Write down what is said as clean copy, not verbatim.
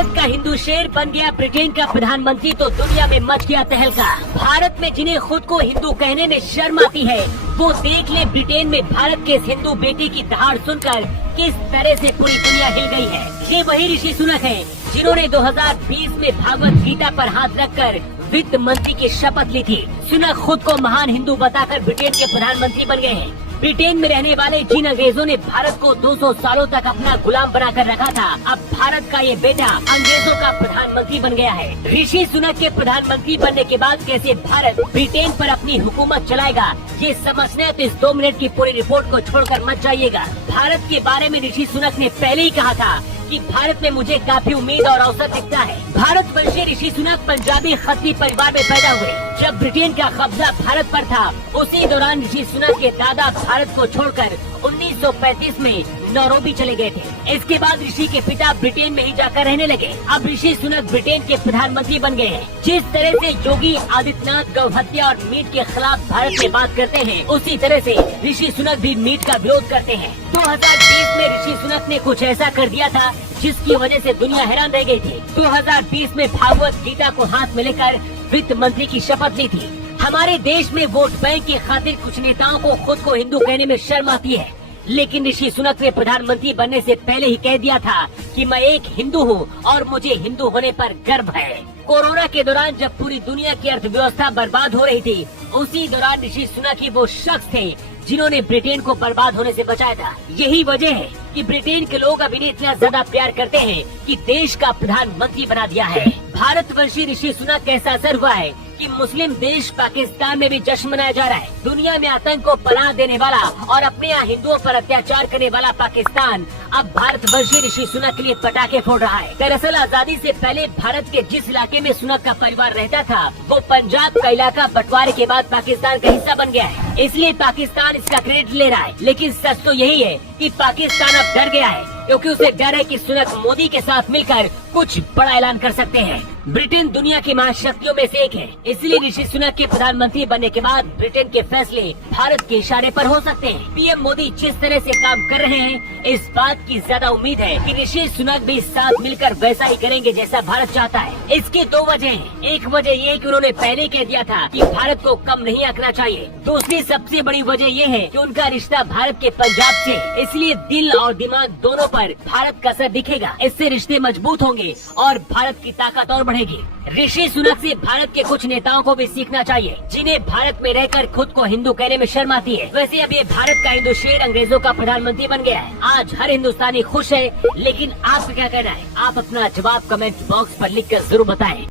भारत का हिंदू शेर बन गया ब्रिटेन का प्रधानमंत्री तो दुनिया में मच गया तहलका। भारत में जिन्हें खुद को हिंदू कहने में शर्म आती है वो देख ले ब्रिटेन में भारत के इस हिंदू बेटे की दहाड़ सुनकर किस तरह से पूरी दुनिया हिल गई है। ये वही ऋषि सुनक हैं जिन्होंने 2020 में भागवत गीता पर हाथ रखकर वित्त मंत्री की शपथ ली थी। सुनक खुद को महान हिंदू बताकर ब्रिटेन के प्रधानमंत्री बन गए हैं। ब्रिटेन में रहने वाले जिन अंग्रेजों ने भारत को 200 सालों तक अपना गुलाम बनाकर रखा था, अब भारत का ये बेटा अंग्रेजों का प्रधानमंत्री बन गया है। ऋषि सुनक के प्रधानमंत्री बनने के बाद कैसे भारत ब्रिटेन पर अपनी हुकूमत चलाएगा, ये समझना है तो इस 2 मिनट की पूरी रिपोर्ट को छोड़कर मत जाइएगा। भारत के बारे में ऋषि सुनक ने पहले ही कहा था कि भारत में मुझे काफी उम्मीद और अवसर दिखता है। भारत वंशी ऋषि सुनक पंजाबी खत्ती परिवार में पैदा हुए। जब ब्रिटेन का कब्जा भारत पर था उसी दौरान ऋषि सुनक के दादा भारत को छोड़कर 1935 में नैरोबी चले गए थे। इसके बाद ऋषि के पिता ब्रिटेन में ही जाकर रहने लगे। अब ऋषि सुनक ब्रिटेन के प्रधानमंत्री बन गए हैं। जिस तरह से योगी आदित्यनाथ गौ हत्या और मीट के खिलाफ भारत में बात करते हैं, उसी तरह से ऋषि सुनक भी मीट का विरोध करते हैं। 2020 में ऋषि सुनक ने कुछ ऐसा कर दिया था जिसकी वजह से दुनिया हैरान रह गई थी। 2020 में भागवत गीता को हाथ में लेकर वित्त मंत्री की शपथ ली थी। हमारे देश में वोट बैंक की खातिर कुछ नेताओं को खुद को हिंदू कहने में शर्म आती है, लेकिन ऋषि सुनक ने प्रधानमंत्री बनने से पहले ही कह दिया था कि मैं एक हिंदू हूँ और मुझे हिंदू होने पर गर्व है। कोरोना के दौरान जब पूरी दुनिया की अर्थव्यवस्था बर्बाद हो रही थी, उसी दौरान ऋषि सुनक ही वो शख्स थे जिन्होंने ब्रिटेन को बर्बाद होने से बचाया था। यही वजह है कि ब्रिटेन के लोग अब इन्हें इतना ज्यादा प्यार करते हैं कि देश का प्रधानमंत्री बना दिया है। भारतवंशी ऋषि सुनक का ऐसा असर हुआ है कि मुस्लिम देश पाकिस्तान में भी जश्न मनाया जा रहा है। दुनिया में आतंक को पनाह देने वाला और अपने यहाँ हिंदुओं पर अत्याचार करने वाला पाकिस्तान अब भारतवंशी ऋषि सुनक के लिए पटाखे फोड़ रहा है। दरअसल आजादी से पहले भारत के जिस इलाके में सुनक का परिवार रहता था वो पंजाब का इलाका बंटवारे के बाद पाकिस्तान का हिस्सा बन गया है, इसलिए पाकिस्तान इसका क्रेडिट ले रहा है। लेकिन सच तो यही है कि पाकिस्तान अब डर गया है, क्योंकि उसे डर है कि सुनक मोदी के साथ मिलकर कुछ बड़ा ऐलान कर सकते हैं। ब्रिटेन दुनिया की महाशक्तियों में से एक है, इसलिए ऋषि सुनक के प्रधानमंत्री बनने के बाद ब्रिटेन के फैसले भारत के इशारे पर हो सकते हैं। पीएम मोदी जिस तरह से काम कर रहे हैं, इस बात की ज्यादा उम्मीद है कि ऋषि सुनक भी साथ मिलकर वैसा ही करेंगे जैसा भारत चाहता है। इसकी 2 वजह हैं। एक वजह ये कि उन्होंने पहले कह दिया था कि भारत को कम नहीं आंकना चाहिए। दूसरी सबसे बड़ी वजह ये है कि उनका रिश्ता भारत के पंजाब से, इसलिए दिल और दिमाग दोनों पर भारत का असर दिखेगा। इससे रिश्ते मजबूत होंगे और भारत की ताकत और बढ़ेगी। ऋषि सुनक से भारत के कुछ नेताओं को भी सीखना चाहिए, जिन्हें भारत में रहकर खुद को हिंदू कहने में शर्म आती है। वैसे अब ये भारत का हिंदू शेर अंग्रेजों का प्रधानमंत्री बन गया है। आज हर हिंदुस्तानी खुश है, लेकिन आपका क्या कहना है? आप अपना जवाब कमेंट बॉक्स पर लिखकर जरूर बताएं।